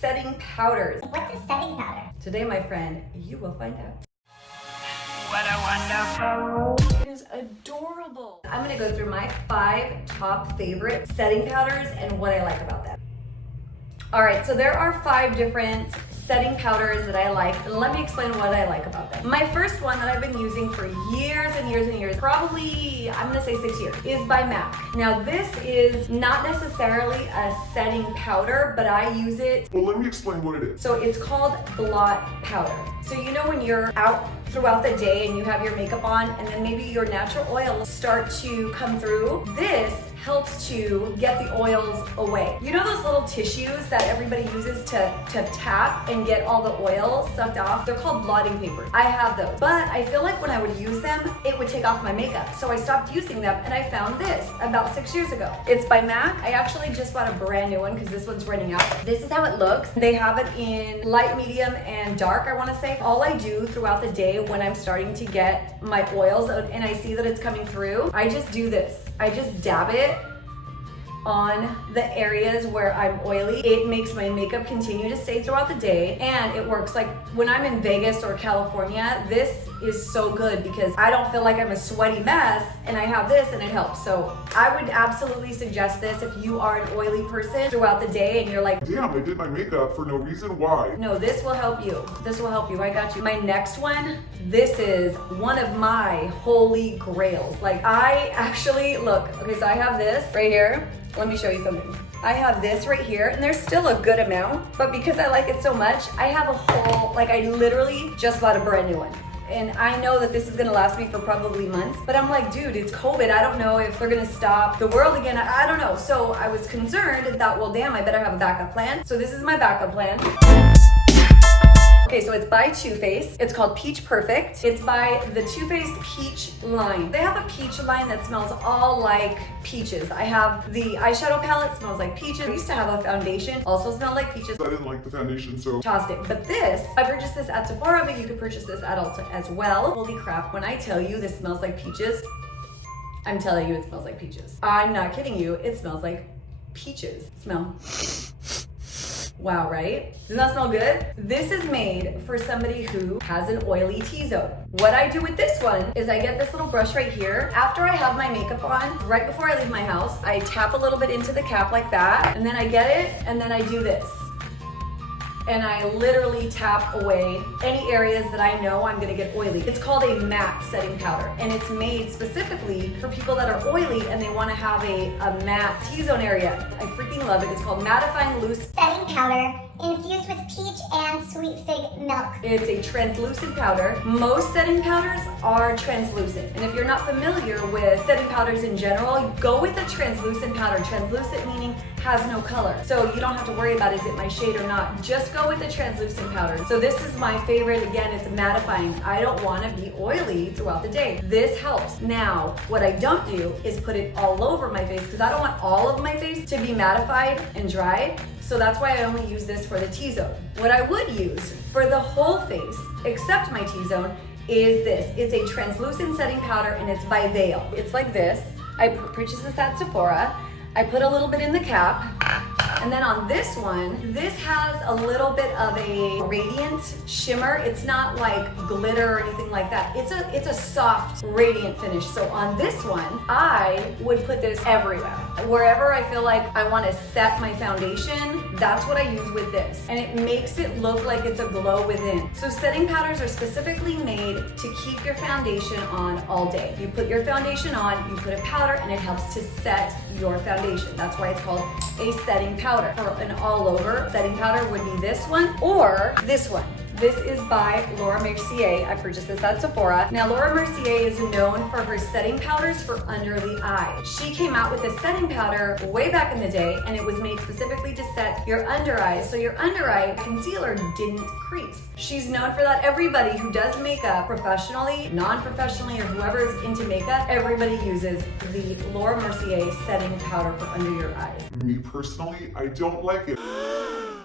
setting powders. What's a setting powder? Today, my friend, you will find out. What a wonderful. It is adorable. I'm gonna go through my 5 top favorite setting powders and what I like about them. All right, so there are 5 different setting powders that I like, and let me explain what I like about them. My first one that I've been using for years and years and years, probably, I'm gonna say 6 years, is by MAC. Now this is not necessarily a setting powder, but I use it. Well, let me explain what it is. So it's called blot powder. So you know when you're out throughout the day and you have your makeup on and then maybe your natural oils start to come through, this helps to get the oils away. You know those little tissues that everybody uses to tap and get all the oil sucked off? They're called blotting papers. I have those, but I feel like when I would use them, it would take off my makeup. So I stopped using them and I found this about 6 years ago. It's by MAC. I actually just bought a brand new one because this one's running out. This is how it looks. They have it in light, medium, and dark, I wanna say. All I do throughout the day when I'm starting to get my oils and I see that it's coming through, I just do this. I just dab it on the areas where I'm oily. It makes my makeup continue to stay throughout the day, and it works. Like when I'm in Vegas or California, this is so good because I don't feel like I'm a sweaty mess, and I have this and it helps. So I would absolutely suggest this if you are an oily person throughout the day and you're like, Damn, I did my makeup for no reason. Why? no, this will help you. This will help you. I got you. My next one, this is one of my holy grails. Like I actually, look, okay, so I have this right here. Let me show you something. I have this right here, and there's still a good amount, but because I like it so much, I have a whole, like I literally just bought a brand new one. And I know that this is gonna last me for probably months, but I'm like, dude, it's COVID. I don't know if they're gonna stop the world again. I don't know. So I was concerned and thought, well, damn, I better have a backup plan. So this is my backup plan. Okay, so it's by Too Faced. It's called Peach Perfect. It's by the Too Faced Peach line. They have a peach line that smells all like peaches. I have the eyeshadow palette, smells like peaches. I used to have a foundation, also smelled like peaches. I didn't like the foundation, so Tossed it. But this, I purchased this at Sephora, but you can purchase this at Ulta as well. Holy crap, when I tell you this smells like peaches, I'm telling you it smells like peaches. I'm not kidding you, it smells like peaches. Smell. Wow, right? Doesn't that smell good? This is made for somebody who has an oily T-zone. What I do with this one is I get this little brush right here. After I have my makeup on, right before I leave my house, I tap a little bit into the cap like that, and then I get it, and then I do this. And I literally tap away any areas that I know I'm gonna get oily. It's called a matte setting powder, and it's made specifically for people that are oily and they wanna have a matte T-zone area. I freaking love it. It's called Mattifying Loose Setting powder infused with peach and sweet fig milk. It's a translucent powder. Most setting powders are translucent. And if you're not familiar with setting powders in general, go with a translucent powder. Translucent meaning has no color. So you don't have to worry about is it my shade or not. Just go with the translucent powder. So this is my favorite. Again, it's mattifying. I don't want to be oily throughout the day. This helps. Now, what I don't do is put it all over my face because I don't want all of my face to be mattified and dry. So that's why I only use this for the T-zone. What I would use for the whole face, except my T-zone, is this. It's a translucent setting powder and it's by Veil. It's like this. I purchased this at Sephora. I put a little bit in the cap. And then on this one, this has a little bit of a radiant shimmer. It's not like glitter or anything like that. It's a soft, radiant finish. So on this one, I would put this everywhere. Wherever I feel like I want to set my foundation, that's what I use with this. And it makes it look like it's a glow within. So setting powders are specifically made to keep your foundation on all day. You put your foundation on, you put a powder, and it helps to set your foundation. That's why it's called a setting powder. For an all over setting powder would be this one or this one. This is by Laura Mercier. I purchased this at Sephora. Now, Laura Mercier is known for her setting powders for under the eye. She came out with a setting powder way back in the day, and it was made specifically to set your under eyes, so your under eye concealer didn't crease. She's known for that. Everybody who does makeup professionally, non-professionally, or whoever is into makeup, everybody uses the Laura Mercier setting powder for under your eyes. me personally, I don't like it.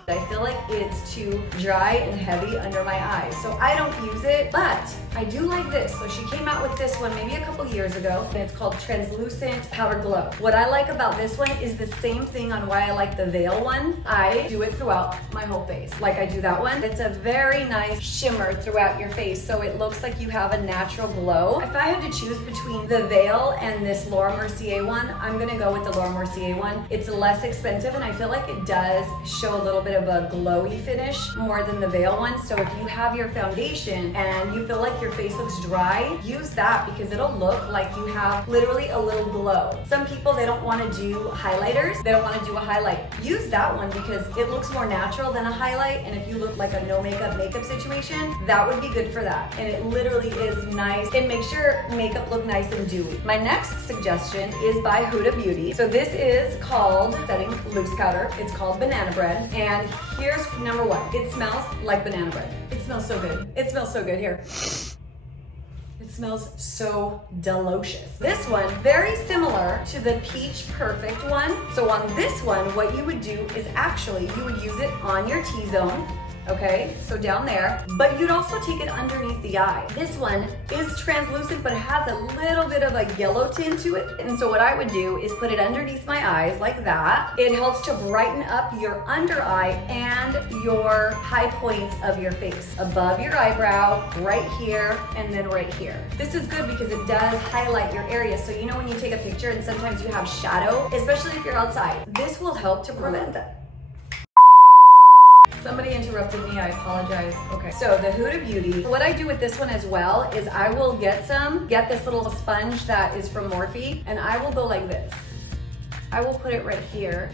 I feel like it's too dry and heavy under my eyes, so I don't use it, but I do like this. So she came out with this one maybe a couple years ago, and it's called Translucent Powder Glow. What I like about this one is the same thing on why I like the Veil one. I do it throughout my whole face, like I do that one. It's a very nice shimmer throughout your face, so it looks like you have a natural glow. If I had to choose between the Veil and this Laura Mercier one, I'm gonna go with the Laura Mercier one. It's less expensive, and I feel like it does show a little bit of a glowy finish more than the Veil one. So if you have your foundation and you feel like your face looks dry, use that because it'll look like you have literally a little glow. Some people, they don't want to do highlighters. They don't want to do a highlight. Use that one because it looks more natural than a highlight, and if you look like a no makeup situation, that would be good for that. And it literally is nice. It makes your makeup look nice and dewy. My next suggestion is by Huda Beauty. So this is called Setting Loose Powder. It's called Banana Bread. And here's number one. It smells like banana bread. It smells so good. It smells so good. Here. It smells so delicious. This one, very similar to the Peach Perfect one. So on this one, what you would do is actually, you would use it on your T-zone. Okay, so down there, but you'd also take it underneath the eye. This one is translucent, but it has a little bit of a yellow tint to it. And so what I would do is put it underneath my eyes like that. It helps to brighten up your under eye and your high points of your face. Above your eyebrow, right here, and then right here. This is good because it does highlight your area. So you know when you take a picture and sometimes you have shadow, especially if you're outside, this will help to prevent that. Somebody interrupted me, I apologize. Okay, so the Huda Beauty. What I do with this one as well is I will get this little sponge that is from Morphe, and I will go like this. I will put it right here,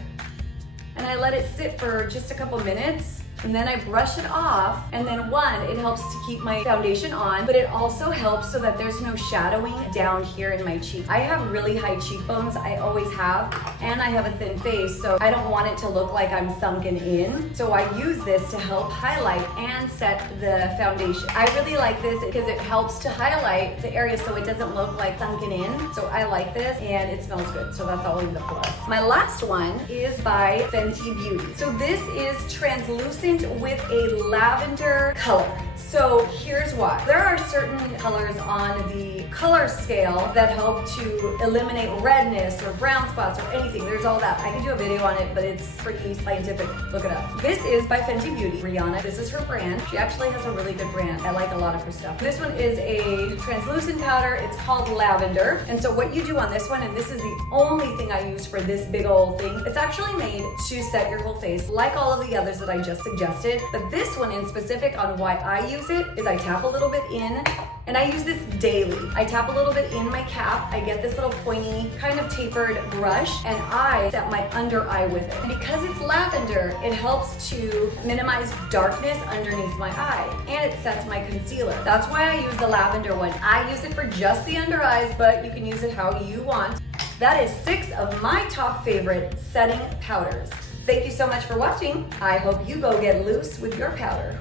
and I let it sit for just a couple minutes, and then I brush it off, and then one, it helps to keep my foundation on, but it also helps so that there's no shadowing down here in my cheek. I have really high cheekbones, I always have, and I have a thin face, so I don't want it to look like I'm sunken in. So I use this to help highlight and set the foundation. I really like this because it helps to highlight the area so it doesn't look like sunken in. So I like this, and it smells good, so that's always a plus. My last one is by Fenty Beauty. So this is translucent with a lavender color. So here's why. There are certain colors on the color scale that help to eliminate redness or brown spots or anything. There's all that. I can do a video on it, but it's pretty scientific. Look it up. This is by Fenty Beauty. Rihanna, this is her brand. She actually has a really good brand. I like a lot of her stuff. This one is a translucent powder. It's called Lavender. And so what you do on this one, and this is the only thing I use for this big old thing, it's actually made to set your whole face like all of the others that I just suggested. But this one in specific, on why I use it, is I tap a little bit in, and I use this daily. I tap a little bit in my cap, I get this little pointy, kind of tapered brush, and I set my under eye with it. And because it's lavender, it helps to minimize darkness underneath my eye, and it sets my concealer. That's why I use the lavender one. I use it for just the under eyes, but you can use it how you want. That is 6 of my top favorite setting powders. Thank you so much for watching. I hope you go get loose with your powder.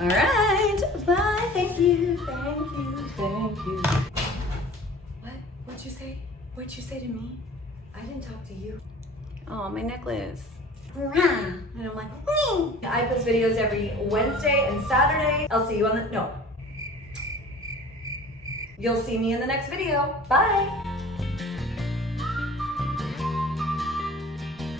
All right, bye. Thank you, thank you, thank you. What? What'd you say? What'd you say to me? I didn't talk to you. Oh, my necklace. And I'm like, I post videos every Wednesday and Saturday. I'll see you on the, no. You'll see me in the next video. Bye.